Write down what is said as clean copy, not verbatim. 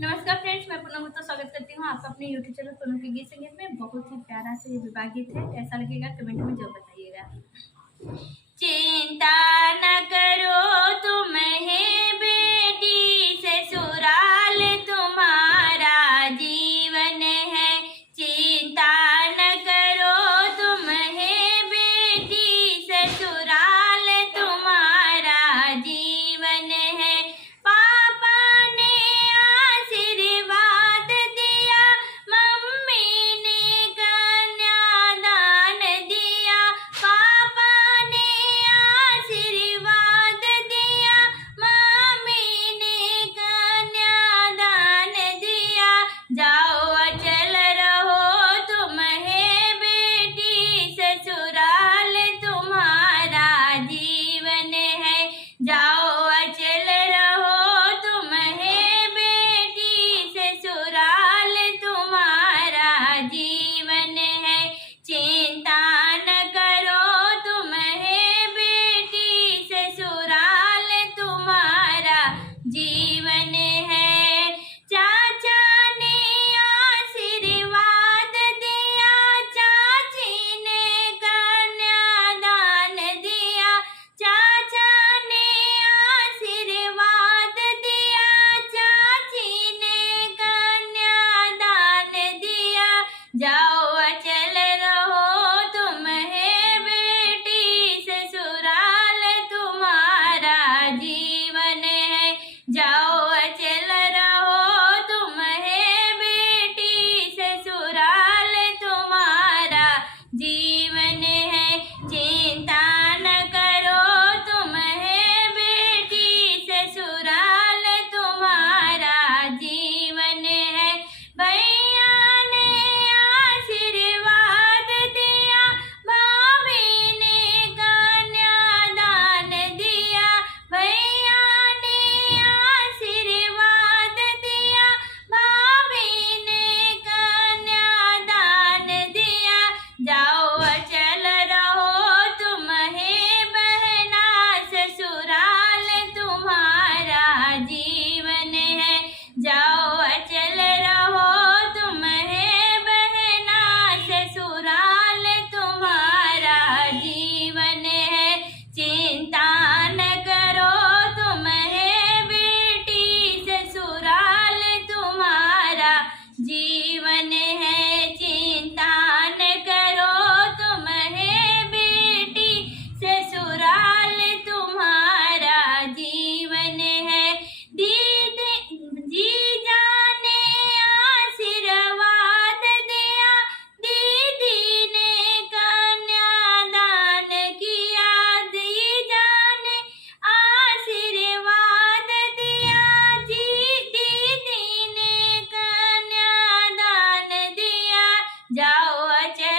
नमस्कार फ्रेंड्स, मैं पूनम तो स्वागत करती हूँ आपका अपने यूट्यूब चैनल पूनम के गीत संगीत में। बहुत ही प्यारा से ये विवाह गीत है, कैसा लगेगा कमेंट में जरूर बताइएगा। चिंता न करो तुम है बेटी, ससुराल तुम्हारा जीवन है। चिंता न करो तुम है बेटी, ससुराल तुम्हारा जीवन है। पापा ने आशीर्वाद दिया, मम्मी ने कन्यादान दिया। पापा ने आशीर्वाद दिया, मम्मी ने कन्यादान दिया। जाओ अचल रहो तुम है बेटी, ससुराल तुम्हारा जीवन है। जाओ अचल रहो तुम है बेटी, ससुराल तुम्हारा जीवन है। चिंता न करो तुम है बेटी, ससुराल तुम्हारा जीवन है। चाचा ने आशीर्वाद दिया, चाची ने कन्यादान दिया। चाचा ने आशीर्वाद दिया, चाची ने कन्यादान दिया। जाओ अचल रहो तुम है बेटी, ससुराल तुम्हारा जीवन है। जाओ अचल रहो तुम है बेटी, ससुराल तुम्हारा जीवन है। चिंता न करो तुम है बेटी, ससुराल तुम्हारा जीवन है। भैया ने आशीर्वाद दिया, भाभी ने कन्यादान दिया। भैया ने आशीर्वाद दिया, भाभी ने कन्यादान दिया। जाओ अचल रहो तुम है बहना, ससुराल तुम्हारा जीवन है। जाओ अचल रहो तुम है बहना, ससुराल तुम्हारा जीवन है। चिंता न करो तुम है बेटी, ससुराल तुम्हारा जीवन है। चिंता न करो तुम है बेटी, ससुराल तुम्हारा जीवन है। दीदी जीजा ने आशीर्वाद दिया, दीदी ने कन्यादान किया। जीजा ने आशीर्वाद दिया, दीदी ने कन्यादान दिया। जाओ अचल